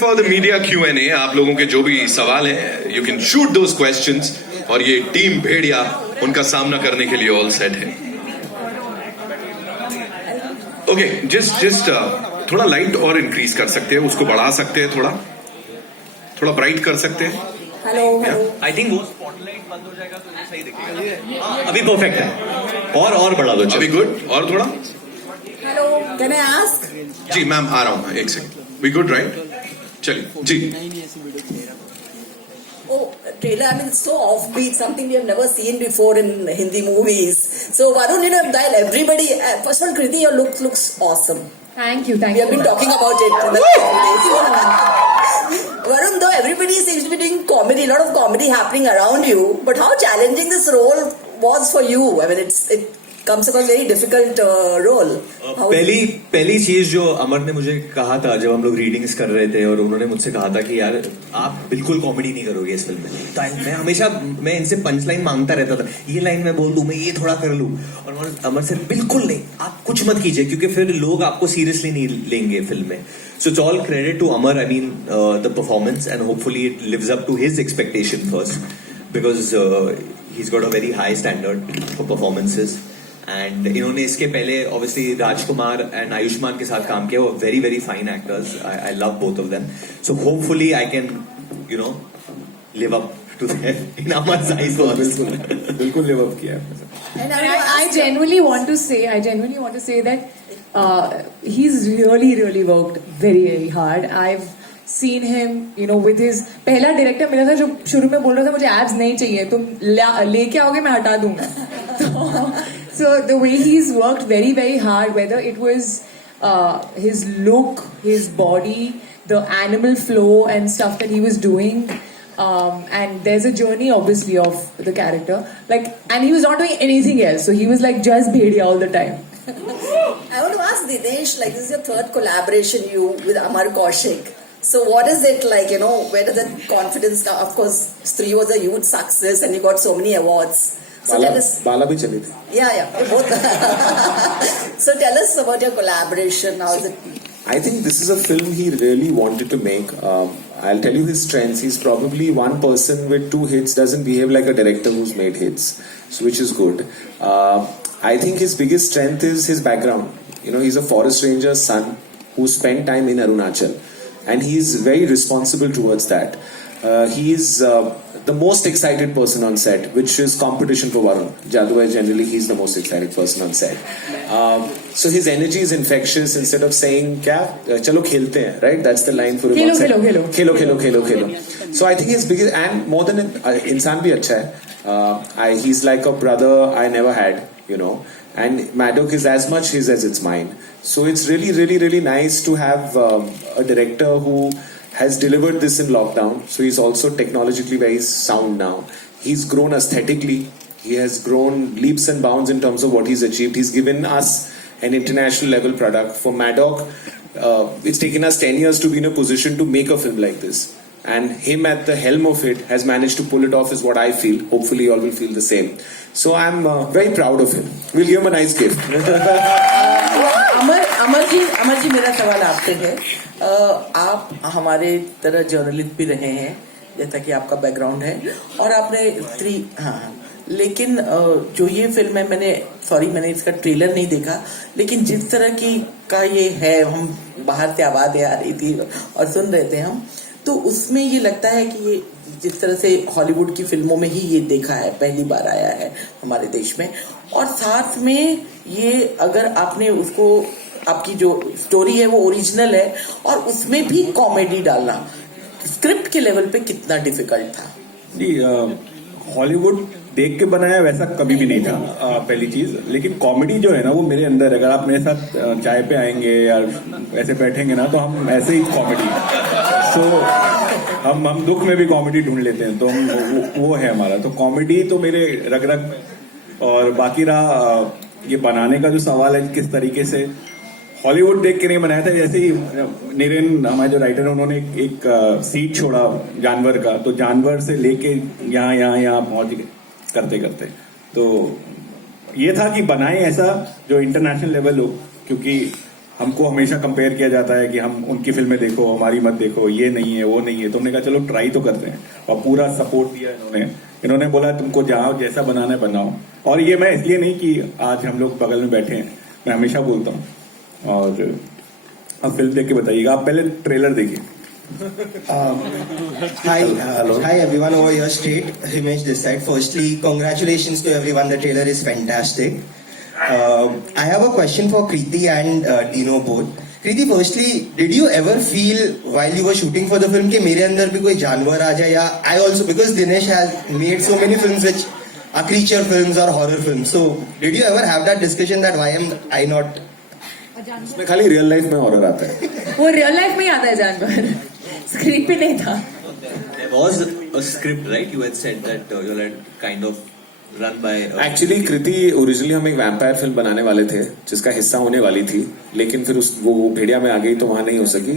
For the media Q&A, आप लोगों के जो भी सवाल हैं you can shoot those questions, और ये टीम भेड़िया उनका सामना करने के लिए ऑल सेट है. ओके, जस्ट थोड़ा लाइट और इंक्रीज कर सकते हैं, उसको बढ़ा सकते हैं, थोड़ा ब्राइट कर सकते हैं. Hello hello. आई थिंक वो स्पॉटलाइट बंद हो जाएगा तो ये सही दिखेगा. अभी परफेक्ट है. और बढ़ा दो. अभी गुड. और थोड़ा. Hello, can I ask? जी मैम, आ रहा हूँ, एक सेकंड. We good right? चलिए जी. Oh, trailer, I mean, it's so offbeat, something we have never seen before in Hindi movies. So, Varun, while everybody, first of all, Kriti, your look looks awesome. Thank you. We have been talking about it in the past few days. Varun, though everybody seems to be doing comedy, a lot of comedy happening around you, but how challenging this role was for you? I mean, it comes across very difficult role. पहली चीज जो अमर ने मुझे कहा था जब हम लोग रीडिंग्स कर रहे थे, और उन्होंने मुझसे कहा था कि यार आप बिल्कुल कॉमेडी नहीं करोगे इस फिल्म में. तो मैं हमेशा इनसे पंच लाइन मांगता रहता था, ये लाइन मैं बोल दूं, मैं ये थोड़ा कर लूं, और अमर से बिल्कुल नहीं, आप कुछ मत कीजिए क्योंकि फिर लोग आपको सीरियसली नहीं लेंगे फिल्म में. So it's all credit to Amar. I mean, the performance, and hopefully it lives up to his expectation first, because he's got a very high standard for performances. And इन्होंने इसके पहले obviously Rajkumar and Ayushman के साथ काम किया. वो very very fine actors. I love both of them. So hopefully I can, live up to them in Amar's eyes. बिल्कुल live up किया. And I genuinely want to say that he's really worked very very hard. I've seen him, with his पहला director मिला था जो शुरू में बोल रहा था मुझे एब्स नहीं चाहिए, तुम लेके आओगे मैं हटा दूंगा. So the way he's worked very very hard, whether it was his look, his body, the animal flow and stuff that he was doing, and there's a journey obviously of the character, and he was not doing anything else, so he was like just Bhediya all the time. I want to ask Dinesh, this is your third collaboration with Amar Kaushik. So what is it like, where does that confidence come? Of course, Stree was a huge success and you got so many awards. So tell us. बाला भी चली थी. Yeah, both. So tell us about your collaboration. How is it? I think this is a film he really wanted to make. I'll tell you his strengths. He's probably one person with 2 hits, doesn't behave like a director who's made hits, so which is good. I think his biggest strength is his background. He's a forest ranger's son who spent time in Arunachal, and he's very responsible towards that. He's the most excited person on set, which is competition for Varun. Jadoo generally he's the most excited person on set. So his energy is infectious. Instead of saying "Kya chalo khelte hain," right? That's the line for him on set. Khelo. So I think his biggest, and more than insaan bhi acha hai. He's like a brother I never had, and Maddock is as much his as it's mine. So it's really nice to have a director who has delivered this in lockdown. So he's also technologically very sound now. He's grown aesthetically. He has grown leaps and bounds in terms of what he's achieved. He's given us an international level product. For Maddock, it's taken us 10 years to be in a position to make a film like this. And him at the helm of it has managed to pull it off is what I feel. Hopefully you all will feel the same. So I'm very proud of him. We'll give him a nice gift. Amar ji मेरा सवाल आपसे है. आप हमारे तरह journalist भी रहे हैं, जैसा कि आपका बैकग्राउंड है, और आपने स्त्री, हाँ, लेकिन जो ये फिल्म है, मैंने इसका ट्रेलर नहीं देखा, लेकिन जिस तरह का ये है, हम बाहर से आवाज़ें आ रही थी और सुन रहे थे हम, तो उसमें ये लगता है कि ये जिस तरह से हॉलीवुड की फिल्मों में ही ये देखा है, पहली बार आया है हमारे देश में. और साथ में ये अगर आपने उसको, आपकी जो स्टोरी है वो ओरिजिनल है, और उसमें भी कॉमेडी डालना स्क्रिप्ट के लेवल पे कितना डिफिकल्ट था? जी, हॉलीवुड देख के बनाया वैसा कभी भी नहीं था, पहली चीज. लेकिन कॉमेडी जो है ना वो मेरे अंदर है. अगर आप मेरे साथ चाय पे आएंगे या ऐसे बैठेंगे ना, तो हम ऐसे ही कॉमेडी, तो हम दुख में भी कॉमेडी ढूंढ लेते हैं, तो वो है हमारा. तो कॉमेडी तो मेरे रग रग. और बाकी रहा ये बनाने का जो सवाल है, किस तरीके से हॉलीवुड देख के नहीं बनाया था. जैसे ही नीरेन हमारे जो राइटर है, उन्होंने एक सीट छोड़ा जानवर का, तो जानवर से लेके यहाँ पहुंच गए करते. तो ये था कि बनाए ऐसा जो इंटरनेशनल लेवल हो, क्योंकि हमको हमेशा कंपेयर किया जाता है कि हम उनकी फिल्में देखो, हमारी मत देखो, ये नहीं है वो नहीं है। तो हमने कहा चलो ट्राई तो करते हैं, और पूरा सपोर्ट दिया इन्होंने बोला तुमको जहाँ जैसा बनाना है बनाओ। और ये मैं इसलिए नहीं कि आज हम लोग बगल में बैठे हैं, मैं हमेशा बोलता हूँ। और अब फिल्म देख के बताइएगा, आप पहले ट्रेलर देखिए। Hi everyone over here straight. Himesh this side. Firstly, congratulations to everyone. The trailer is fantastic. I have a question for Kriti and Dino both. Kriti, firstly, did you ever feel while you were shooting for the film कि मेरे अंदर भी कोई जानवर आ जाए? या I also, because Dinesh has made so many films which are creature films or horror films. So did you ever have that discussion that why am I not? इसमें खाली रियल लाइफ में हॉरर आता है। वो real life में ही आता है जानवर, स्क्रीन पे नहीं था। There was a script, right? You had said that you had kind of run by. Actually Kriti originally हम एक वैम्पायर फिल्म बनाने वाले थे जिसका हिस्सा होने वाली थी, लेकिन फिर वो भेड़िया में आ गई तो वहां नहीं हो सकी।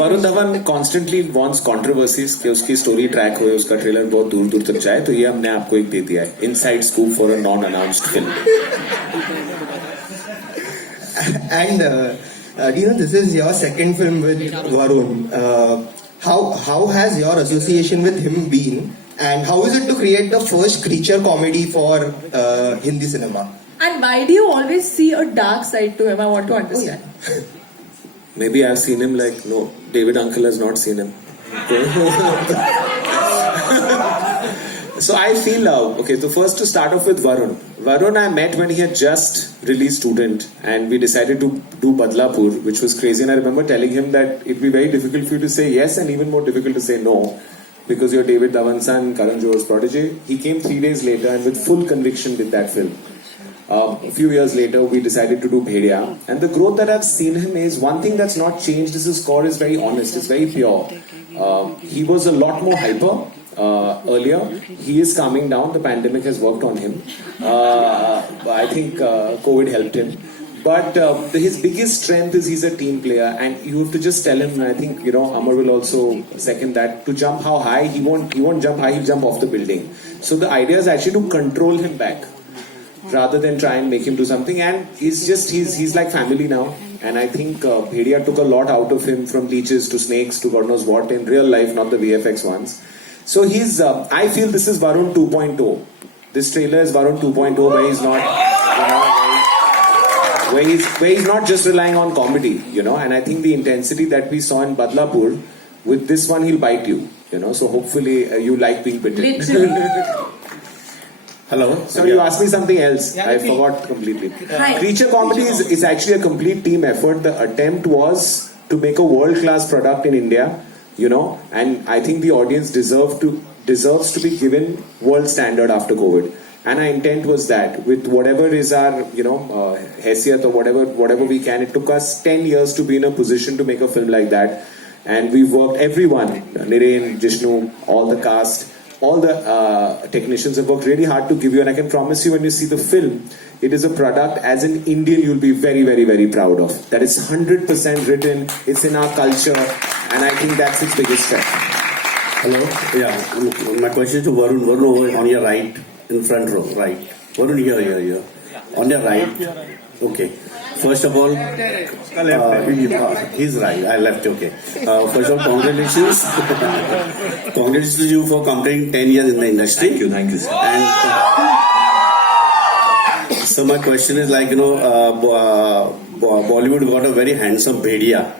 Varun Dhawan constantly wants controversies कि उसकी स्टोरी ट्रैक हुए, उसका ट्रेलर बहुत दूर दूर तक जाए, तो ये हमने आपको एक दे दिया है, inside scoop for a non announced film. And Dino, this is your second film with Varun. How has your association with him been? And how is it to create the first creature comedy for Hindi cinema? And why do you always see a dark side to him? I want to understand. Maybe I've seen him like, no, David Uncle has not seen him. So I feel, okay, so first to start off with Varun. Varun I met when he had just released Student, and we decided to do Badlapur, which was crazy. And I remember telling him that it'd be very difficult for you to say yes and even more difficult to say no, because you're David Dhawan's son, Karan Johar's protege. He came 3 days later and with full conviction did that film. A few years later, we decided to do Bhediya. And the growth that I've seen him is, one thing that's not changed is his core is very honest, it's very pure. He was a lot more hyper earlier. He is calming down. The pandemic has worked on him. I think COVID helped him. But his biggest strength is he's a team player, and you have to just tell him, and I think, you know, Amar will also second that, to jump how high, he won't jump high, he'll jump off the building. So the idea is actually to control him back, rather than try and make him do something. And he's like family now. And I think Bhediya took a lot out of him, from leeches to snakes to God knows what, in real life, not the VFX ones. So he's, I feel this is Varun 2.0. This trailer is Varun 2.0, where he's not, you know, where he's not just relying on comedy, you know. And I think the intensity that we saw in Badlapur, with this one he'll bite you, you know. So hopefully you like being bitten. Literally. Hello. So you asked me something else. I forgot completely. Hi. Creature comedy is actually a complete team effort. The attempt was to make a world-class product in India, you know, and I think the audience deserves to be given world standard after COVID. And our intent was that, with whatever is our, you know, haisiyat or whatever we can. It took us 10 years to be in a position to make a film like that. And we've worked, everyone, Niren, Jishnu, all the cast, all the technicians have worked really hard to give you, and I can promise you, when you see the film, it is a product, as an Indian, you'll be very, very, very proud of. That is 100% written, it's in our culture, and I think that's its biggest strength. Hello? Yeah, my question to Varun. Varun over on your right, in front row, right. Varun here. On your right. Okay. First of all, he's right. I left. Okay. First of all, congratulations. Congratulations to you for completing 10 years in the industry. Thank you, sir. And so my question is, like, you know, Bollywood got a very handsome Bhediya.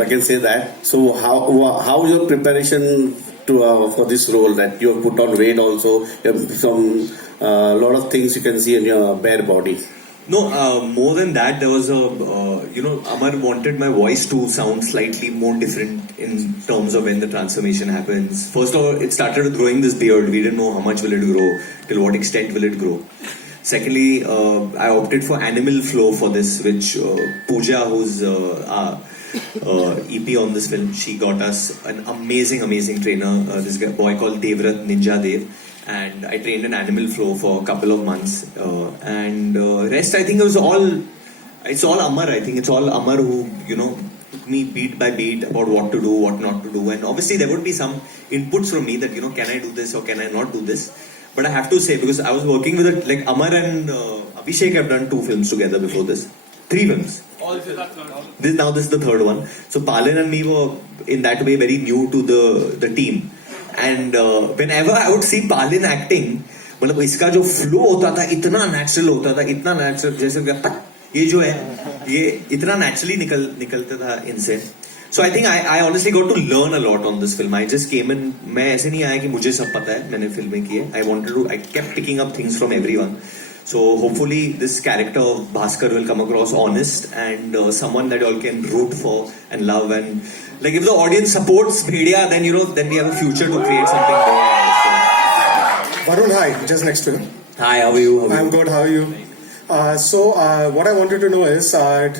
I can say that. So how your preparation to for this role, that you have put on weight also, you have some lot of things you can see in your bare body. No, more than that, there was Amar wanted my voice to sound slightly more different in terms of when the transformation happens. First of all, it started with growing this beard. We didn't know how much will it grow, till what extent will it grow. Secondly, I opted for animal flow for this, which Pooja, who's EP on this film, she got us an amazing trainer, this boy called Devrat Ninja Dev. And I trained in animal flow for a couple of months, and rest, I think it's all Amar. I think it's all Amar who, you know, took me beat by beat about what to do, what not to do. And obviously there would be some inputs from me that, you know, can I do this or can I not do this? But I have to say, because I was working with Amar and Abhishek have done 2 films together before this, 3 films. This is the third one. So Palin and me were in that way very new to the team, and whenever I would see Palin acting, मतलब इसका जो flow होता था इतना natural होता था, इतना natural, जैसे ये जो है ये इतना नेचुरली निकलता था इनसे. So I think I honestly got to learn a lot on this film. I just came in. मैं ऐसे नहीं आया कि मुझे सब पता है, मैंने फिल्में की है. I kept picking up things from everyone. So hopefully this character of Bhaskar will come across honest and someone that all can root for and love, and like if the audience supports Bhedia, then then we have a future to create something there. Varun, hi, just next to you. Hi, how are you? I'm good, how are you? What I wanted to know is,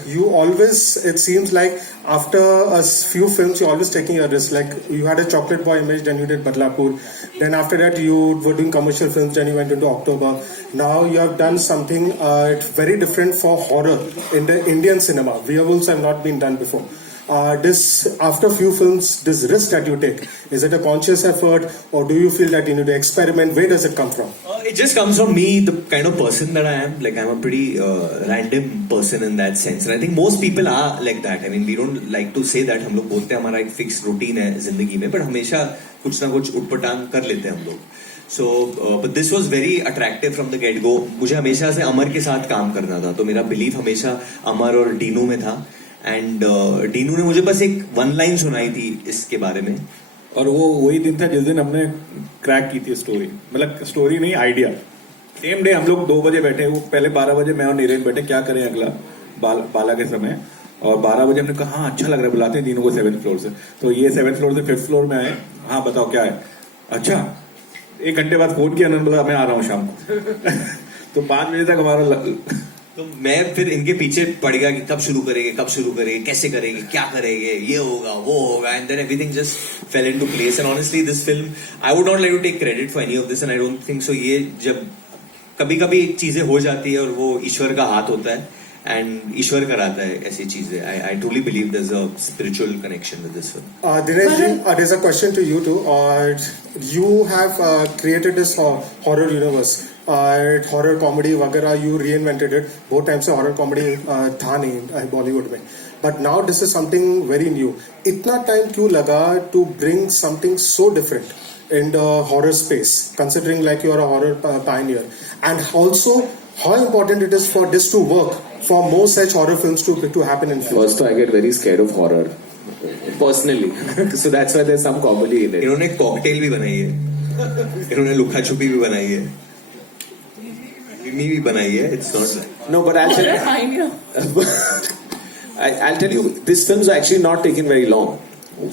you always, it seems like after a few films, you're always taking a risk. Like you had a Chocolate Boy image, then you did Badlapur. Then after that, you were doing commercial films, then you went into October. Now you have done something very different for horror in the Indian cinema. Werewolves have not been done before. After a few films, this risk that you take, is it a conscious effort, or do you feel that you need to experiment? Where does it come from? It just comes from me, the kind of person that I am. Like I'm a pretty random person in that sense, and I think most people are like that. I mean, we don't like to say that. हम लोग बोलते हैं हमारा एक fixed routine है जिंदगी में, but हमेशा कुछ ना कुछ उठपटांग कर लेते हैं हम लोग. So, but this was very attractive from the get go. मुझे हमेशा से अमर के साथ काम करना था, तो मेरा belief हमेशा अमर और डीनू में था. एंड डीनू ने मुझे बस एक वन लाइन सुनाई थी इसके बारे में, और वो वही दिन था जिस दिन हमने क्रैक की थी स्टोरी. मतलब स्टोरी नहीं, आइडिया. सेम डे हम लोग 2 बजे बैठे, वो पहले 12 बजे मैं और नीरज बैठे क्या करें अगला बाला के समय, और 12 बजे हमने कहा हाँ अच्छा लग रहा है, बुलाते हैं तीनों को 7th फ्लोर से. तो ये 7th फ्लोर से 5th फ्लोर में आए. हाँ बताओ क्या है. अच्छा 1 घंटे बाद फोन किया, उन्होंने बोला मैं आ रहा हूँ शाम को. तो 5 बजे तक हमारा, तो मैं फिर इनके पीछे पड़ गया कि कब शुरू करेंगे, कैसे करेंगे, क्या करेंगे, ये होगा वो होगा, and then everything just fell into place. And honestly this film, I would not like to take credit for any of this, and I don't think so. ये जब कभी चीजें हो जाती है और वो ईश्वर का हाथ होता है, एंड ईश्वर कराता है ऐसी चीजें. I truly believe there is a spiritual connection with this film. Dinesh ji, there's a question to you too. You have created this horror universe. Horror comedy वगैरह, you reinvented it. बहुत time से horror comedy था नहीं बॉलीवुड में, but now this is something very new. इतना time क्यों लगा to bring something so different in the horror space, considering like you are a horror pioneer, and also how important it is for this to work, for more such horror films to happen in future? First, I get very scared of horror personally, so that's why there's some comedy in it. इन्होंने cocktail भी बनाई है, इन्होंने लुका छुपी भी बनाई है, भी बनाई है. It's not like No, but I'll tell you. I'll tell you, this film's actually not taken very long.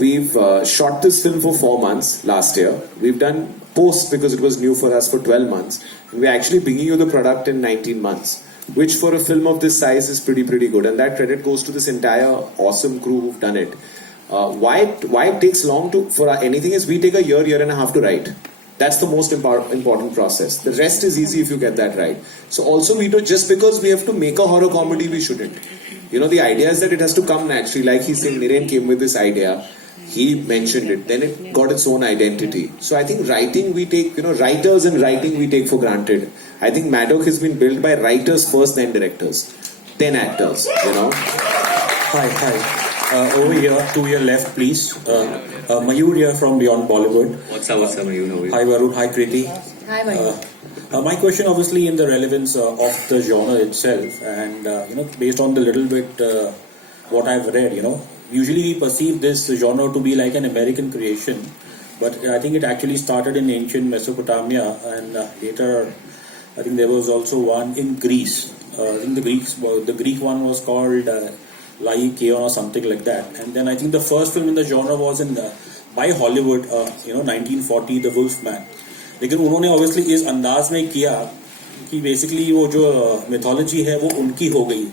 We've shot this film for 4 months last year. We've done post because it was new for us for 12 months. We're actually bringing you the product in 19 months, which for a film of this size is pretty good. And that credit goes to this entire awesome crew who've done it. Why it takes long for anything is we take a year and a half to write. That's the most important process. The rest is easy if you get that right. So also we do, just because we have to make a horror comedy, we shouldn't. The idea is that it has to come naturally. Like he's saying, Niren came with this idea. He mentioned it. Then it got its own identity. So I think writing we take, writers and writing we take for granted. I think Maddock has been built by writers first, then directors, then actors, Hi. Over here, to your left, please. Mayur here from Beyond Bollywood. What's up, Mayur? Hi, Varun. Hi, Kriti. Hi, Mayur. My question, obviously, in the relevance of the genre itself, and based on the little bit what I've read, usually we perceive this genre to be like an American creation, but I think it actually started in ancient Mesopotamia, and later, I think there was also one in Greece. I think the Greek one was called Laikeon or something like that, and then I think the first film in the genre was by Hollywood, 1940, The Wolf Man. लेकिन उन्होंने obviously इस अंदाज में किया कि basically वो जो mythology है वो उनकी हो गई.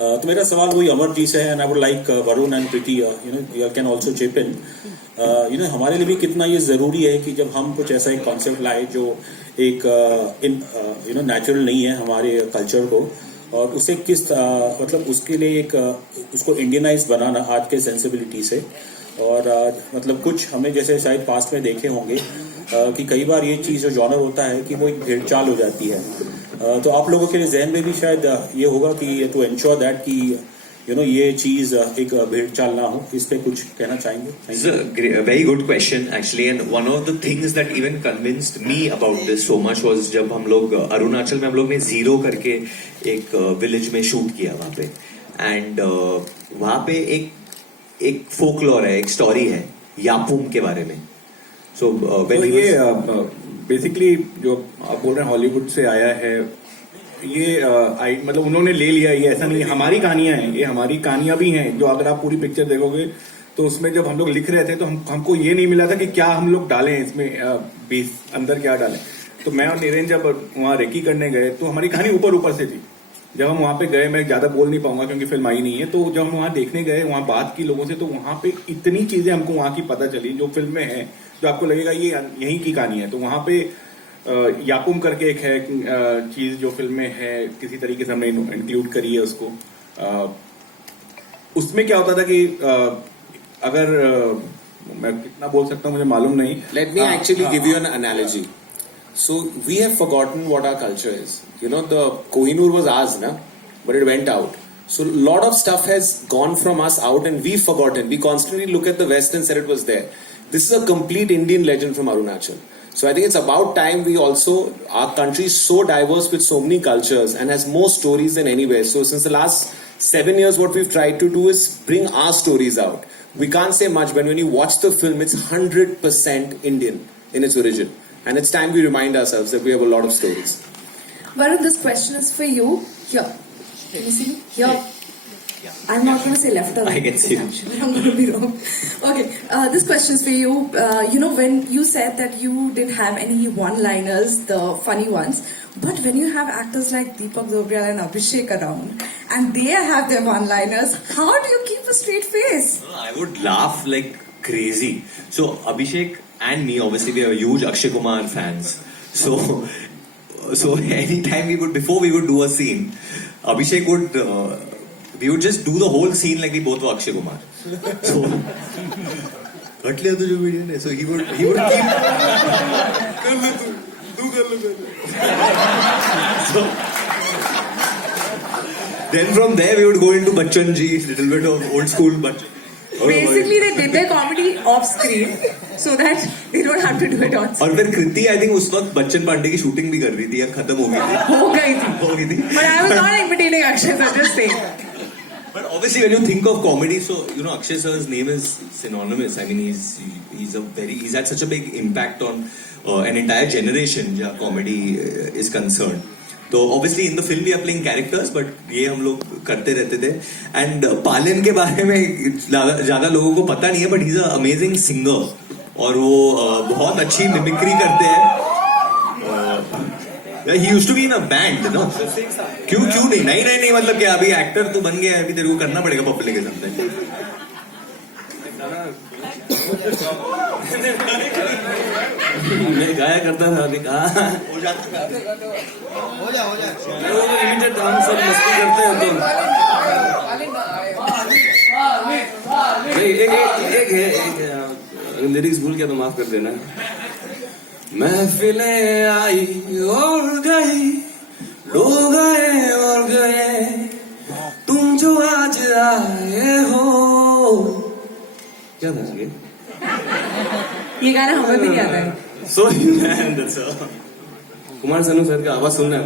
तो मेरा सवाल वही अमर जी से है, and I would like Varun and Priti, you can also chip in. हमारे लिए भी कितना ये ज़रूरी है कि जब हम कुछ ऐसा एक concept लाए जो एक natural नहीं है हमारे culture को, और उसे किस मतलब उसके लिए एक उसको इंडियनाइज बनाना आज के सेंसिबिलिटी से, और मतलब कुछ हमें जैसे शायद पास्ट में देखे होंगे कि कई बार ये चीज़ जो जॉनर होता है कि वो एक भेड़चाल हो जाती है. तो आप लोगों के जहन में भी शायद ये होगा कि टू एंश्योर दैट कि ये चीज एक भेड़ चाल ना हो, इस पे कुछ कहना चाहेंगे? This is a very good question actually, and one of the things that even convinced me about this so much was जब हम लोग अरुणाचल में हम लोग ने जीरो करके एक विलेज में शूट किया वहाँ पे, एंड वहाँ पे एक फोकलॉर है, एक स्टोरी है यापुम के बारे में. सो तो ये बेसिकली जो आप बोल रहे हैं हॉलीवुड से आया है, ये मतलब उन्होंने ले लिया, ये ऐसा नहीं हमारी कहानियां हैं, ये हमारी कहानियां भी हैं. जो अगर आप पूरी पिक्चर देखोगे तो उसमें जब हम लोग लिख रहे थे तो हमको ये नहीं मिला था कि क्या हम लोग डालें इसमें, बीस अंदर क्या डालें. तो मैं और नीरेन जब वहाँ रेकी करने गए तो हमारी कहानी ऊपर ऊपर से थी. जब हम वहाँ पे गए, मैं ज्यादा बोल नहीं पाऊंगा क्योंकि फिल्म आई नहीं है, तो जब हम वहाँ देखने गए, वहाँ बात की लोगों से, तो वहाँ पे इतनी चीजें हमको वहाँ की पता चली जो फिल्म में है, जो आपको लगेगा ये यहीं की कहानी है. तो वहाँ पे यापुम करके एक है चीज जो फिल्म में है, किसी तरीके से हमने इंक्लूड करी है उसको. उसमें क्या होता था कि अगर मैं कितना बोल सकता हूँ मुझे मालूम नहीं. Let me actually give you an analogy. So we have forgotten what our culture is. The Kohinoor was ours, na? But it went out. So a lot of stuff has gone from us out and we've forgotten. We constantly look at the West and said it was there. This is a complete Indian legend from Arunachal. So I think it's about time we also, our country is so diverse with so many cultures and has more stories than anywhere. So since the last 7 years, what we've tried to do is bring our stories out. We can't say much, but when you watch the film, it's 100% Indian in its origin. And it's time we remind ourselves that we have a lot of stories. Varun, this question is for you. Here. Can you see me? Here. I'm not going to say left or right. I can see you. I'm going to be wrong. Okay. This question is for you. When you said that you didn't have any one-liners, the funny ones, but when you have actors like Deepak Dobriyal and Abhishek around, and they have their one-liners, how do you keep a straight face? I would laugh like crazy. So Abhishek and me, obviously, we are huge Akshay Kumar fans. So anytime before we would do a scene, Abhishek would, we would just do the whole scene like we both were Akshay Kumar. So, so he would keep. So, then from there we would go into Bachchan Ji, little bit of old school Bachchan. Basically, they did their comedy off screen so that they don't have to do it on screen. और फिर कृति I think उस वक्त बच्चन पांडे की shooting भी कर रही थी या खत्म हो गई थी. But I was not imitating Akshay, so just saying. But obviously, when you think of comedy, so Akshay sir's name is synonymous. I mean, he's had such a big impact on an entire generation जहाँ comedy is concerned. तो obviously in the film we are playing characters, but ये हम लोग करते रहते थे. And पालन के बारे में ज़्यादा लोगों को पता नहीं है, but he's an amazing singer और वो बहुत अच्छी मिमिक्री करते हैं. He used to be in a band, no? क्यों नहीं मतलब क्या अभी एक्टर तो बन गया है, अभी तेरे को करना पड़ेगा पब्लिक के सामने. मैं गाया करता था, अभी कहा हो जा इमिटेट हम सब मस्ती करते हैं. तो एक लिरिक्स भूल गया तो माफ कर देना. महफिलें आई और गई, लोग आए और गए, तुम जो आज आए हो. क्या था ये गाना हमें भी नहीं आता है. So man, that's Kumar Sanu sir का आवाज सुनना है.